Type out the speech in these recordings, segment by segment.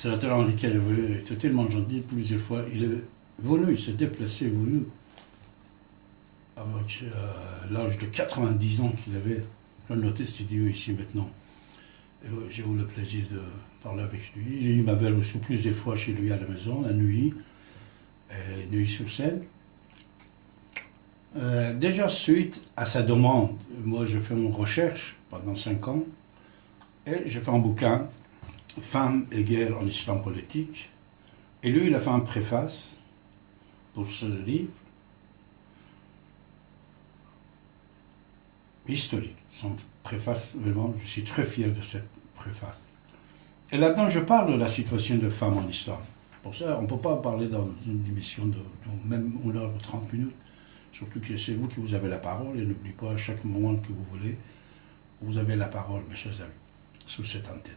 sénateur Henriquet était tellement gentil plusieurs fois. Il est venu, il s'est déplacé, venu avec l'âge de 90 ans qu'il avait. Je vais noter cet idiot ici maintenant. J'ai eu le plaisir de parler avec lui. Il m'avait reçu plusieurs fois chez lui à la maison, la nuit, Neuilly-sur-Seine. Déjà suite à sa demande, moi j'ai fait une recherche pendant 5 ans et j'ai fait un bouquin, Femmes et guerre en islam politique. Et lui, il a fait une préface pour ce livre historique. Son préface, vraiment, je suis très fier de cette préface. Et là-dedans, je parle de la situation des femmes en islam. Pour ça, on ne peut pas parler dans une émission de même 1 heure ou 30 minutes. Surtout que c'est vous qui vous avez la parole. Et n'oubliez pas, à chaque moment que vous voulez, vous avez la parole, mes chers amis, sur cette antenne.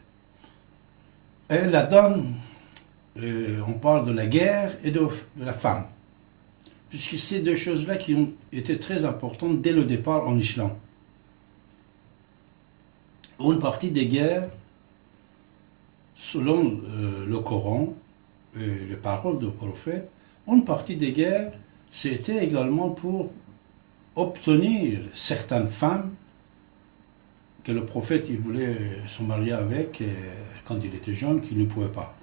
Et là-dedans, on parle de la guerre et de la femme. Puisque c'est deux choses-là qui ont été très importantes dès le départ en islam. Une partie des guerres, selon le Coran et les paroles du prophète, une partie des guerres, c'était également pour obtenir certaines femmes que le prophète il voulait se marier avec quand il était jeune, qu'il ne pouvait pas.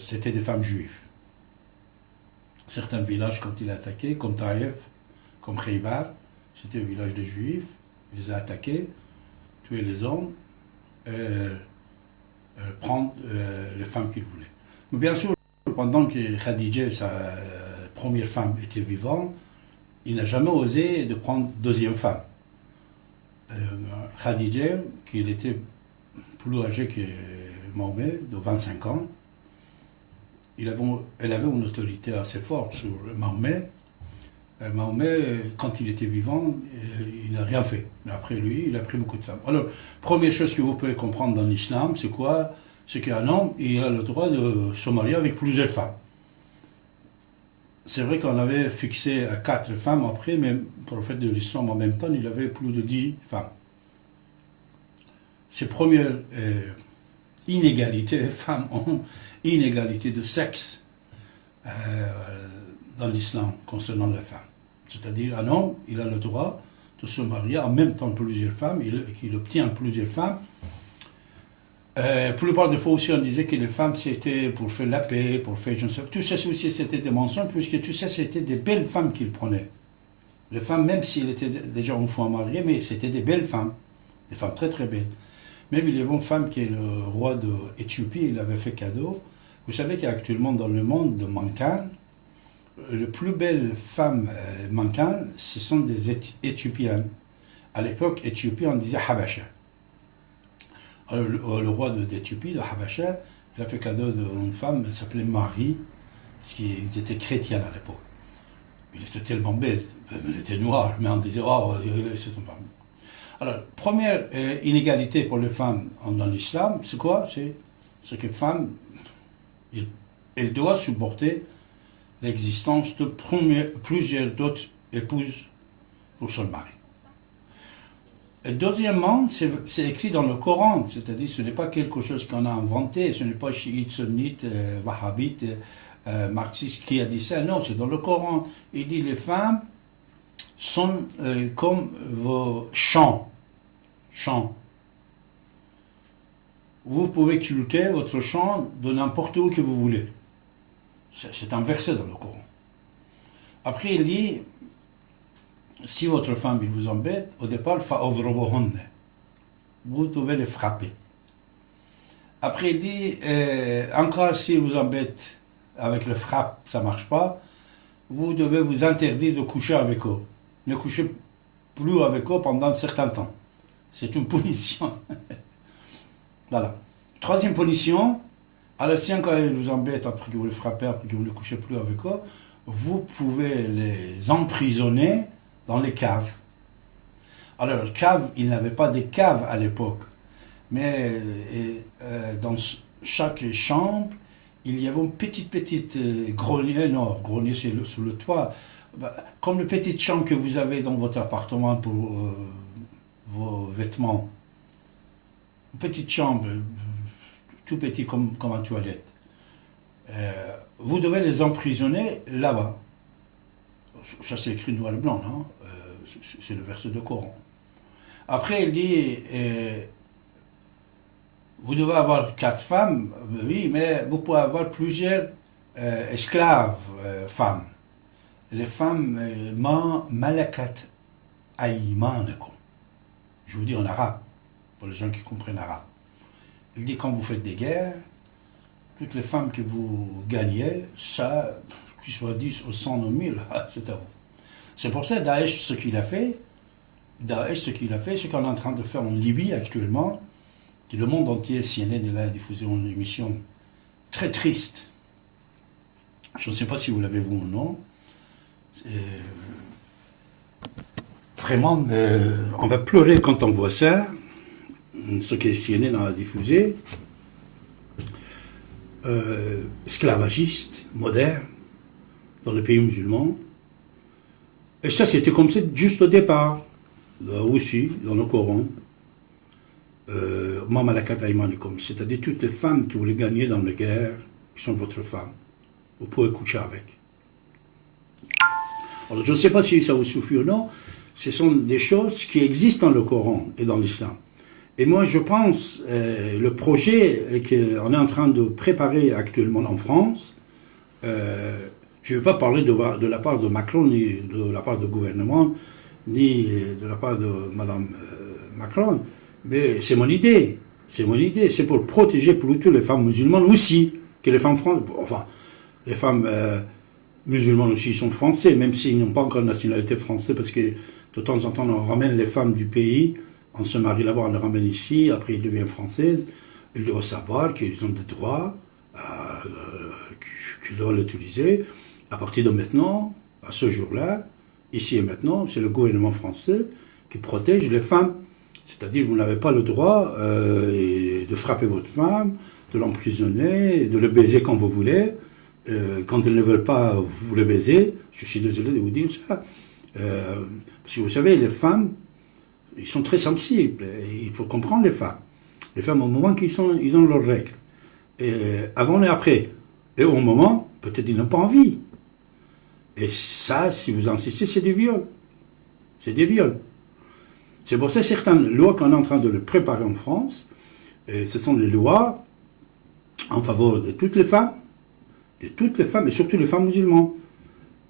C'était des femmes juives. Certains villages, quand il a attaqué, comme Taïf, comme Khaybar, c'était un village de juifs, il les a attaqués, tué les hommes, prendre les femmes qu'il voulait. Mais bien sûr, pendant que Khadija, sa première femme, était vivante, il n'a jamais osé de prendre deuxième femme. Khadija, qui était plus âgée que Mahomet, de 25 ans, elle avait une autorité assez forte sur Mahomet. Mahomet, quand il était vivant, il n'a rien fait. Mais après lui, il a pris beaucoup de femmes. Alors, première chose que vous pouvez comprendre dans l'islam, c'est quoi? C'est qu'un homme, il a le droit de se marier avec plusieurs femmes. C'est vrai qu'on avait fixé à 4 femmes après, mais le prophète de l'islam, en même temps, il avait plus de 10 femmes. Ces premières inégalités, femmes-hommes, inégalité de sexe dans l'islam concernant les femmes. C'est-à-dire, un homme, il a le droit de se marier en même temps que plusieurs femmes, qu'il obtient plusieurs femmes. Plupart des fois aussi, on disait que les femmes, c'était pour faire la paix, pour faire, je ne sais pas. Tout ça aussi, c'était des mensonges, puisque tout ça, c'était des belles femmes qu'il prenait. Les femmes, même s'il était déjà une fois marié, mais c'était des belles femmes. Des femmes très très belles. Même il y avait une femme qui est le roi d'Éthiopie, il avait fait cadeau. Vous savez qu'actuellement dans le monde de Mankan, les plus belles femmes Mankan, ce sont des Éthiopiennes. À l'époque, Éthiopie, on disait Habasha. Alors, le roi d'Éthiopie, de Habasha, il a fait cadeau d'une femme, elle s'appelait Marie, parce qu'ils étaient chrétiens à l'époque. Elle était tellement belle, elle était noire, mais on disait, oh, c'est une femme. Alors, première inégalité pour les femmes dans l'islam, c'est quoi? C'est que femme, elle doit supporter l'existence de plusieurs d'autres épouses pour son mari. Et deuxièmement, c'est écrit dans le Coran, c'est-à-dire ce n'est pas quelque chose qu'on a inventé, ce n'est pas chiite, sunnite, wahhabite, marxiste qui a dit ça, non, c'est dans le Coran. Il dit les femmes sont comme vos champs. Vous pouvez cultiver votre champ de n'importe où que vous voulez. C'est un verset dans le Coran. Après, il dit, si votre femme il vous embête, au départ, vous devez les frapper. Après, il dit, encore s'il vous embête avec le frappe, ça ne marche pas, vous devez vous interdire de coucher avec eux. Ne couchez plus avec eux pendant un certain temps. C'est une punition. Voilà. Troisième punition, alors si encore ils vous embêtent après que vous les frappez, après que vous ne couchez plus avec eux, vous pouvez les emprisonner dans les caves. Alors, caves, il n'avait pas de caves à l'époque, mais dans chaque chambre, il y avait une petite grenier, non, grenier c'est sous le toit, comme le petit chambre que vous avez dans votre appartement pour vos vêtements. Une petite chambre tout petit comme une toilette. Vous devez les emprisonner là-bas. Ça c'est écrit noir et blanc, non? C'est le verset de Coran. Après, il dit, vous devez avoir 4 femmes, oui, mais vous pouvez avoir plusieurs esclaves femmes. Les femmes, ma malakat aymanakum. Je vous dis en arabe, pour les gens qui comprennent l'arabe. Il dit, quand vous faites des guerres, toutes les femmes que vous gagnez, ça, qu'ils soient 10 ou 100 ou 1000, c'est à vous. C'est pour ça Daesh, ce qu'il a fait, ce qu'on est en train de faire en Libye actuellement, que le monde entier, CNN a diffusé une émission très triste. Je ne sais pas si vous l'avez vu ou non. Vraiment, on va pleurer quand on voit ça, ce que CNN a diffusé. Esclavagiste, moderne, dans les pays musulmans. Et ça, c'était comme ça juste au départ. Là aussi, dans le Coran. C'est-à-dire toutes les femmes qui voulaient gagner dans les guerres, qui sont votre femme. Vous pouvez coucher avec. Alors, je ne sais pas si ça vous suffit ou non. Ce sont des choses qui existent dans le Coran et dans l'islam. Et moi, je pense, le projet qu'on est en train de préparer actuellement en France, je ne vais pas parler de la part de Macron, ni de la part du gouvernement, ni de la part de Mme Macron, mais c'est mon idée. C'est mon idée. C'est pour protéger plutôt les femmes musulmanes aussi, que les femmes françaises. Enfin, les femmes musulmanes aussi sont français, même s'ils n'ont pas encore de nationalité française, parce que de temps en temps, on ramène les femmes du pays, on se marie là-bas, on les ramène ici, après ils deviennent françaises. Ils doivent savoir qu'ils ont des droits, qu'ils doivent l'utiliser. À partir de maintenant, à ce jour-là, ici et maintenant, c'est le gouvernement français qui protège les femmes. C'est-à-dire que vous n'avez pas le droit de frapper votre femme, de l'emprisonner, de le baiser quand vous voulez. Quand elles ne veulent pas vous le baiser, je suis désolé de vous dire ça. Parce que vous savez, les femmes, ils sont très sensibles. Il faut comprendre les femmes. Les femmes, au moment qu'ils ils ont leurs règles. Et avant et après. Et au moment, peut-être ils n'ont pas envie. Et ça, si vous insistez, c'est des viols. C'est des viols. C'est pour ça certaines lois qu'on est en train de le préparer en France, et ce sont des lois en faveur de toutes les femmes, et surtout les femmes musulmanes.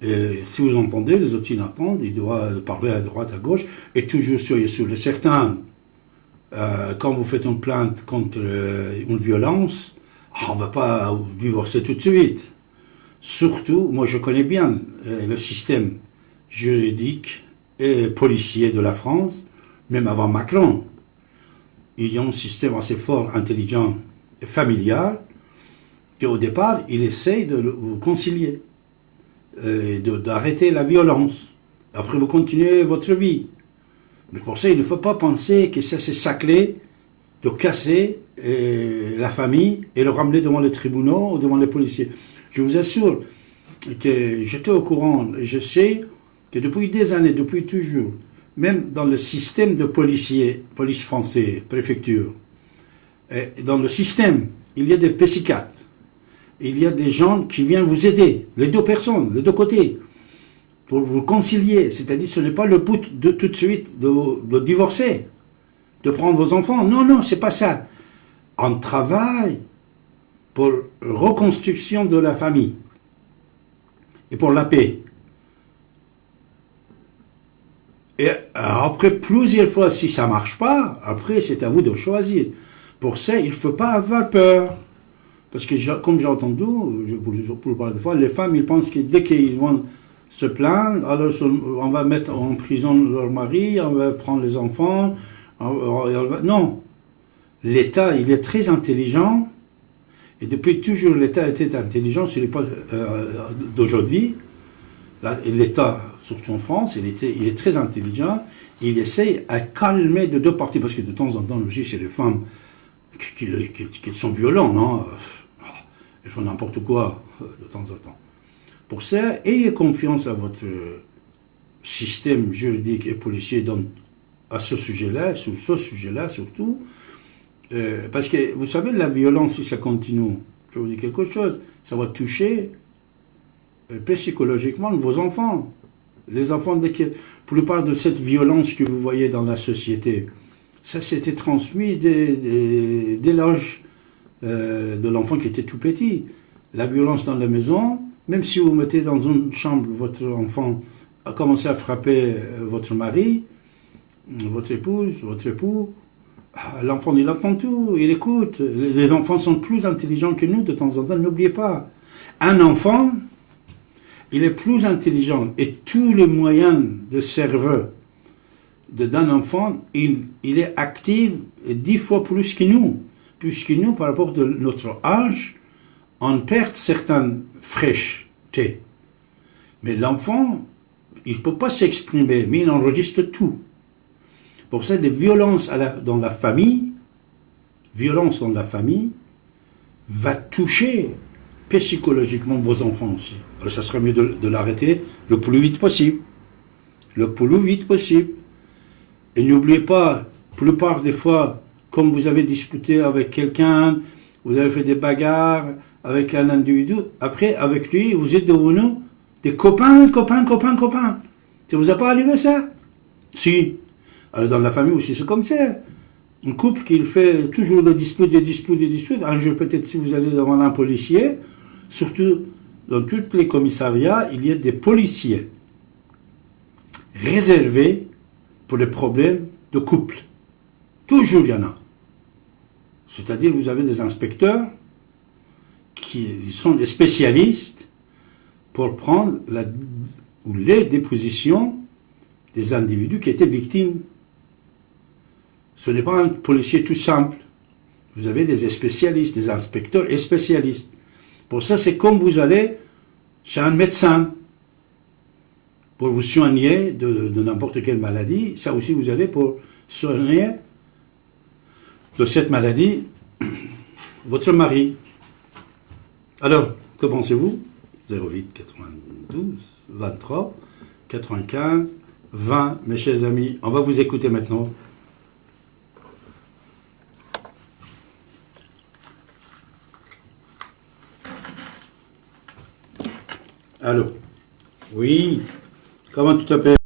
Et si vous entendez, les autres entendent, ils doivent parler à droite, à gauche, et toujours soyez sûr de certains, quand vous faites une plainte contre une violence, on ne va pas divorcer tout de suite. Surtout, moi je connais bien le système juridique et policier de la France, même avant Macron. Il y a un système assez fort, intelligent et familial, qu'au départ, il essaye de vous concilier, d'arrêter la violence. Après, vous continuez votre vie. Mais pour ça, il ne faut pas penser que ça c'est sacré de casser la famille et le ramener devant les tribunaux ou devant les policiers. Je vous assure que j'étais au courant, et je sais que depuis des années, depuis toujours, même dans le système de policiers, police français, préfecture, dans le système, il y a des psychiatres, il y a des gens qui viennent vous aider, les deux personnes, les deux côtés, pour vous concilier. C'est-à-dire, ce n'est pas le but de tout de suite de divorcer, de prendre vos enfants. Non, non, c'est pas ça. On travaille pour reconstruction de la famille et pour la paix. Et après, plusieurs fois, si ça ne marche pas, après, c'est à vous de choisir. Pour ça, il ne faut pas avoir peur. Parce que, comme j'ai entendu, pour parler de fois, les femmes, ils pensent que dès qu'ils vont se plaindre, alors on va mettre en prison leur mari, on va prendre les enfants. Non. L'État, il est très intelligent. Et depuis toujours, l'État était intelligent, ce n'est pas d'aujourd'hui. L'État, surtout en France, il est très intelligent. Il essaye à calmer de deux parties, parce que de temps en temps, aussi, c'est les femmes qui sont violentes, non? Elles font n'importe quoi de temps en temps. Pour ça, ayez confiance à votre système juridique et policier à ce sujet-là, sur ce sujet-là surtout. Parce que, vous savez, la violence, si ça continue, je vous dis quelque chose, ça va toucher psychologiquement vos enfants. Les enfants, la plupart de cette violence que vous voyez dans la société, ça s'était transmis dès l'âge de l'enfant qui était tout petit. La violence dans la maison, même si vous mettez dans une chambre, votre enfant a commencé à frapper votre mari, votre épouse, votre époux, l'enfant il entend tout, il écoute. Les enfants sont plus intelligents que nous de temps en temps, n'oubliez pas. Un enfant, il est plus intelligent et tous les moyens de cerveau d'un enfant, il est actif 10 fois plus que nous. Puisque nous, par rapport à notre âge, on perd certaines fraîchetés. Mais l'enfant, il ne peut pas s'exprimer, mais il enregistre tout. Pour ça, les violences dans la famille, va toucher psychologiquement vos enfants aussi. Alors ça serait mieux de l'arrêter le plus vite possible. Le plus vite possible. Et n'oubliez pas, la plupart des fois, comme vous avez discuté avec quelqu'un, vous avez fait des bagarres avec un individu, après, avec lui, vous êtes devenus des copains. Ça vous a pas arrivé ça? Si. Alors dans la famille aussi, c'est comme ça. Un couple qui fait toujours des disputes. Un jour, peut-être, si vous allez devant un policier, surtout dans tous les commissariats, il y a des policiers réservés pour les problèmes de couple. Toujours, il y en a. C'est-à-dire, vous avez des inspecteurs qui sont des spécialistes pour prendre les dépositions des individus qui étaient victimes. Ce n'est pas un policier tout simple. Vous avez des spécialistes, des inspecteurs et spécialistes. Pour ça, c'est comme vous allez chez un médecin pour vous soigner de n'importe quelle maladie. Ça aussi, vous allez pour soigner de cette maladie votre mari. Alors, que pensez-vous? 08 92 23 95 20, mes chers amis. On va vous écouter maintenant. Allô? Oui. Comment tu t'appelles?